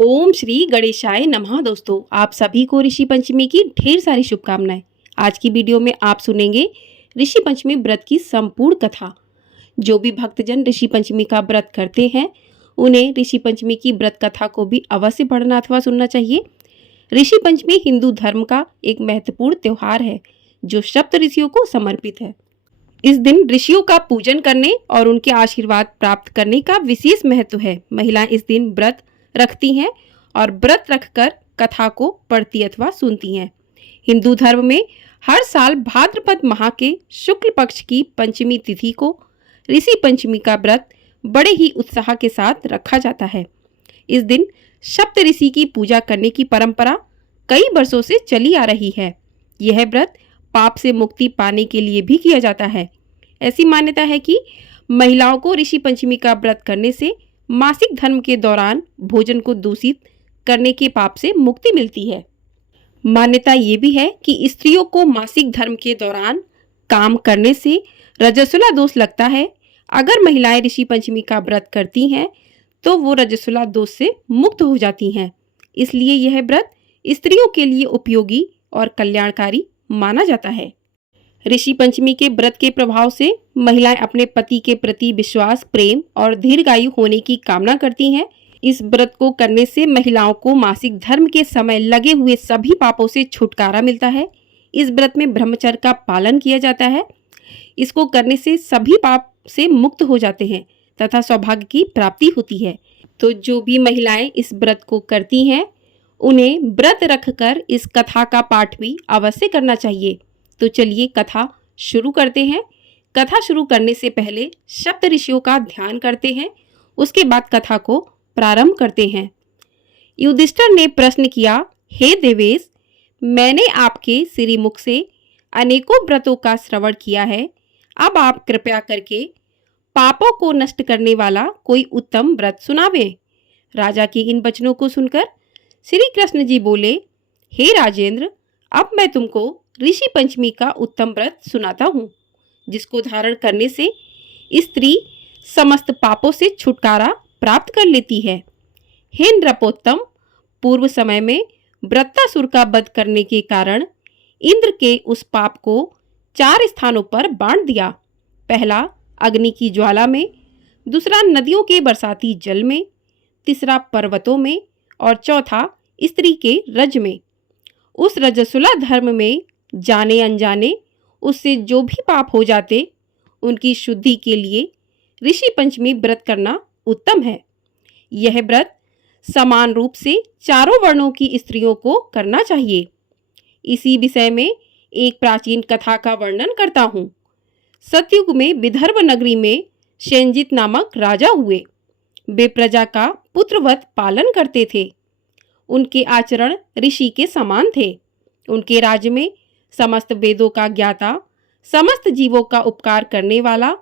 ओम श्री गणेशाय नमः। दोस्तों, आप सभी को ऋषि पंचमी की ढेर सारी शुभकामनाएं। आज की वीडियो में आप सुनेंगे ऋषि पंचमी व्रत की संपूर्ण कथा। जो भी भक्तजन ऋषि पंचमी का व्रत करते हैं उन्हें ऋषि पंचमी की व्रत कथा को भी अवश्य पढ़ना अथवा सुनना चाहिए। ऋषि पंचमी हिंदू धर्म का एक महत्वपूर्ण त्योहार है जो सप्त ऋषियों को समर्पित है। इस दिन ऋषियों का पूजन करने और उनके आशीर्वाद प्राप्त करने का विशेष महत्व है। महिलाएं इस दिन व्रत रखती हैं और व्रत रखकर कथा को पढ़ती अथवा सुनती हैं। हिंदू धर्म में हर साल भाद्रपद माह के शुक्ल पक्ष की पंचमी तिथि को ऋषि पंचमी का व्रत बड़े ही उत्साह के साथ रखा जाता है। इस दिन सप्त ऋषि की पूजा करने की परंपरा कई वर्षों से चली आ रही है। यह व्रत पाप से मुक्ति पाने के लिए भी किया जाता है। ऐसी मान्यता है कि महिलाओं को ऋषि पंचमी का व्रत करने से मासिक धर्म के दौरान भोजन को दूषित करने के पाप से मुक्ति मिलती है। मान्यता ये भी है कि स्त्रियों को मासिक धर्म के दौरान काम करने से रजस्वला दोष लगता है। अगर महिलाएं ऋषि पंचमी का व्रत करती हैं तो वो रजस्वला दोष से मुक्त हो जाती हैं। इसलिए यह व्रत स्त्रियों के लिए उपयोगी और कल्याणकारी माना जाता है। ऋषि पंचमी के व्रत के प्रभाव से महिलाएं अपने पति के प्रति विश्वास, प्रेम और दीर्घायु होने की कामना करती हैं। इस व्रत को करने से महिलाओं को मासिक धर्म के समय लगे हुए सभी पापों से छुटकारा मिलता है। इस व्रत में ब्रह्मचर्य का पालन किया जाता है। इसको करने से सभी पाप से मुक्त हो जाते हैं तथा सौभाग्य की प्राप्ति होती है। तो जो भी महिलाएं इस व्रत को करती हैं उन्हें व्रत रखकर इस कथा का पाठ भी अवश्य करना चाहिए। तो चलिए कथा शुरू करते हैं। कथा शुरू करने से पहले सप्त ऋषियों का ध्यान करते हैं, उसके बाद कथा को प्रारंभ करते हैं। युधिष्ठिर ने प्रश्न किया, हे देवेश, मैंने आपके श्रीमुख से अनेकों व्रतों का श्रवण किया है। अब आप कृपया करके पापों को नष्ट करने वाला कोई उत्तम व्रत सुनावें। राजा के इन वचनों को सुनकर श्री कृष्ण जी बोले, हे राजेंद्र, अब मैं तुमको ऋषि पंचमी का उत्तम व्रत सुनाता हूँ, जिसको धारण करने से स्त्री समस्त पापों से छुटकारा प्राप्त कर लेती है। हे नृपोत्तम, पूर्व समय में वृत्तासुर का वध करने के कारण इंद्र के उस पाप को 4 स्थानों पर बांट दिया। पहला अग्नि की ज्वाला में, दूसरा नदियों के बरसाती जल में, तीसरा पर्वतों में और चौथा स्त्री के रज में। उस रजस्वला धर्म में जाने अनजाने उससे जो भी पाप हो जाते उनकी शुद्धि के लिए ऋषि पंचमी व्रत करना उत्तम है। यह व्रत समान रूप से चारों वर्णों की स्त्रियों को करना चाहिए। इसी विषय में एक प्राचीन कथा का वर्णन करता हूँ। सतयुग में विदर्भ नगरी में शेनजित नामक राजा हुए। वे प्रजा का पुत्रवत पालन करते थे। उनके आचरण ऋषि के समान थे। उनके राज्य में समस्त वेदों का ज्ञाता, समस्त जीवों का उपकार करने वाला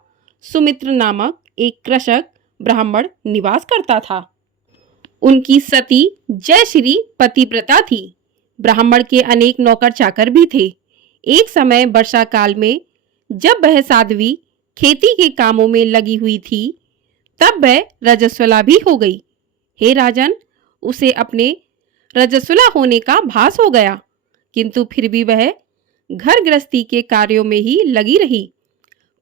सुमित्र नामक एक कृषक ब्राह्मण निवास करता था। उनकी सती जयश्री पतिव्रता थी। ब्राह्मण के अनेक नौकर चाकर भी थे। एक समय वर्षा काल में जब वह साध्वी खेती के कामों में लगी हुई थी तब वह रजस्वला भी हो गई। हे राजन, उसे अपने रजस्वला होने का भास हो गया, किंतु फिर भी वह घर गृहस्थी के कार्यों में ही लगी रही।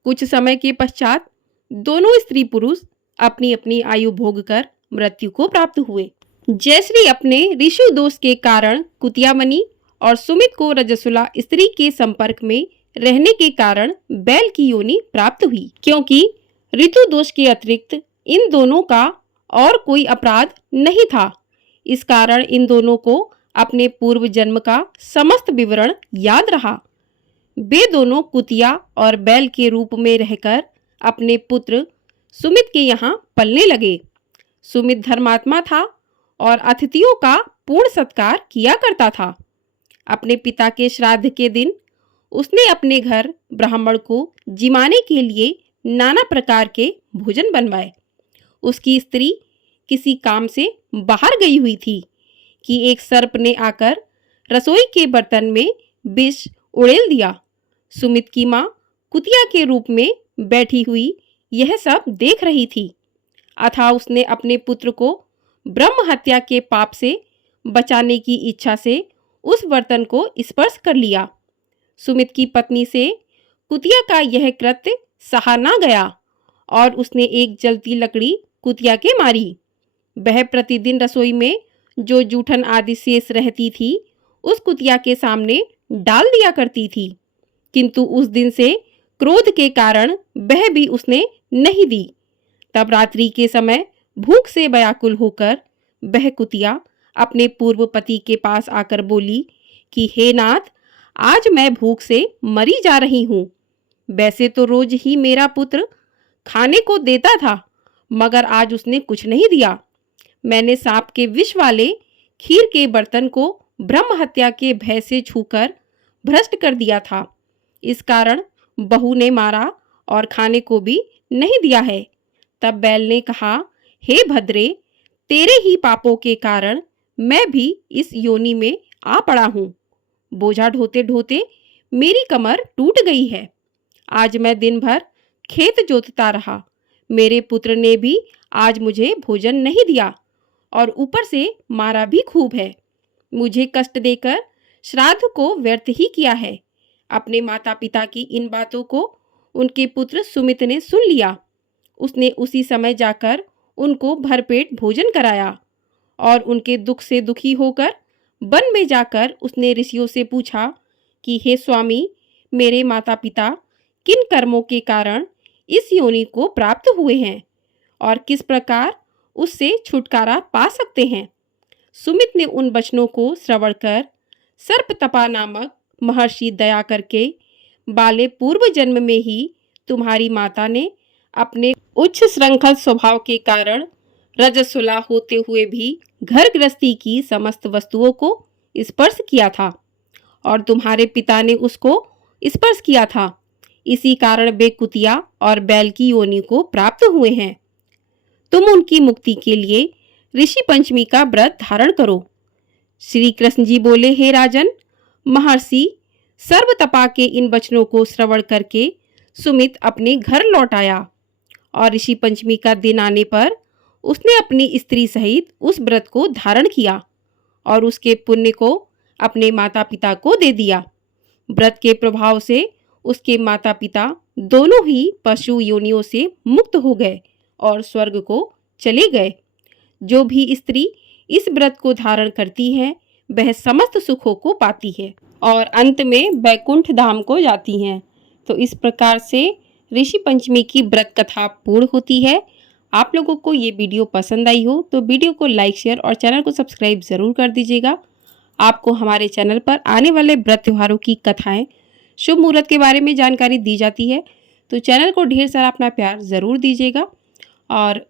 कुछ समय के पश्चात दोनों स्त्री पुरुष अपनी अपनी आयु भोग कर मृत्यु को प्राप्त हुए। जयश्री अपने ऋषु दोष के कारण कुतिया बनी और सुमित को रजस्वला स्त्री के संपर्क में रहने के कारण बैल की योनि प्राप्त हुई। क्योंकि ऋतु दोष के अतिरिक्त इन दोनों का और कोई अपराध नहीं था, इस कारण इन दोनों को अपने पूर्व जन्म का समस्त विवरण याद रहा। वे दोनों कुतिया और बैल के रूप में रहकर अपने पुत्र सुमित के यहाँ पलने लगे। सुमित धर्मात्मा था और अतिथियों का पूर्ण सत्कार किया करता था। अपने पिता के श्राद्ध के दिन उसने अपने घर ब्राह्मण को जिमाने के लिए नाना प्रकार के भोजन बनवाए। उसकी स्त्री किसी काम से बाहर गई हुई थी कि एक सर्प ने आकर रसोई के बर्तन में विष उड़ेल दिया। सुमित की माँ कुतिया के रूप में बैठी हुई यह सब देख रही थी। अतः उसने अपने पुत्र को ब्रह्म हत्या के पाप से बचाने की इच्छा से उस बर्तन को स्पर्श कर लिया। सुमित की पत्नी से कुतिया का यह कृत्य सहा ना गया और उसने एक जलती लकड़ी कुतिया के मारी। वह प्रतिदिन रसोई में जो जूठन आदि शेष रहती थी उस कुतिया के सामने डाल दिया करती थी, किंतु उस दिन से क्रोध के कारण वह भी उसने नहीं दी। तब रात्रि के समय भूख से व्याकुल होकर वह कुतिया अपने पूर्व पति के पास आकर बोली कि हे नाथ, आज मैं भूख से मरी जा रही हूँ। वैसे तो रोज ही मेरा पुत्र खाने को देता था, मगर आज उसने कुछ नहीं दिया। मैंने सांप के विष वाले खीर के बर्तन को ब्रह्म हत्या के भय से छूकर भ्रष्ट कर दिया था। इस कारण बहू ने मारा और खाने को भी नहीं दिया है। तब बैल ने कहा, हे भद्रे, तेरे ही पापों के कारण मैं भी इस योनि में आ पड़ा हूँ। बोझा ढोते ढोते मेरी कमर टूट गई है। आज मैं दिन भर खेत जोतता रहा। मेरे पुत्र ने भी आज मुझे भोजन नहीं दिया और ऊपर से मारा भी खूब है। मुझे कष्ट देकर श्राद्ध को व्यर्थ ही किया है। अपने माता पिता की इन बातों को उनके पुत्र सुमित ने सुन लिया। उसने उसी समय जाकर उनको भरपेट भोजन कराया और उनके दुख से दुखी होकर वन में जाकर उसने ऋषियों से पूछा कि हे स्वामी, मेरे माता पिता किन कर्मों के कारण इस योनि को प्राप्त हुए हैं और किस प्रकार उससे छुटकारा पा सकते हैं। सुमित ने उन वचनों को श्रवण कर सर्पतपा नामक महर्षि दया करके, बाले पूर्व जन्म में ही तुम्हारी माता ने अपने उच्च श्रृंखल स्वभाव के कारण रजस्वला होते हुए भी घर गृहस्थी की समस्त वस्तुओं को स्पर्श किया था और तुम्हारे पिता ने उसको स्पर्श किया था। इसी कारण वे कुतिया और बैल की योनि को प्राप्त हुए हैं। तुम उनकी मुक्ति के लिए ऋषि पंचमी का व्रत धारण करो। श्री कृष्ण जी बोले, हे राजन, महर्षि सर्वतपा के इन वचनों को श्रवण करके सुमित अपने घर लौट आया और ऋषि पंचमी का दिन आने पर उसने अपनी स्त्री सहित उस व्रत को धारण किया और उसके पुण्य को अपने माता पिता को दे दिया। व्रत के प्रभाव से उसके माता पिता दोनों ही पशु योनियों से मुक्त हो गए और स्वर्ग को चले गए। जो भी स्त्री इस व्रत को धारण करती है वह समस्त सुखों को पाती है और अंत में वैकुंठ धाम को जाती हैं। तो इस प्रकार से ऋषि पंचमी की व्रत कथा पूर्ण होती है। आप लोगों को ये वीडियो पसंद आई हो तो वीडियो को लाइक, शेयर और चैनल को सब्सक्राइब ज़रूर कर दीजिएगा। आपको हमारे चैनल पर आने वाले व्रत त्योहारों की कथाएं, शुभ मुहूर्त के बारे में जानकारी दी जाती है, तो चैनल को ढेर सारा अपना प्यार ज़रूर दीजिएगा और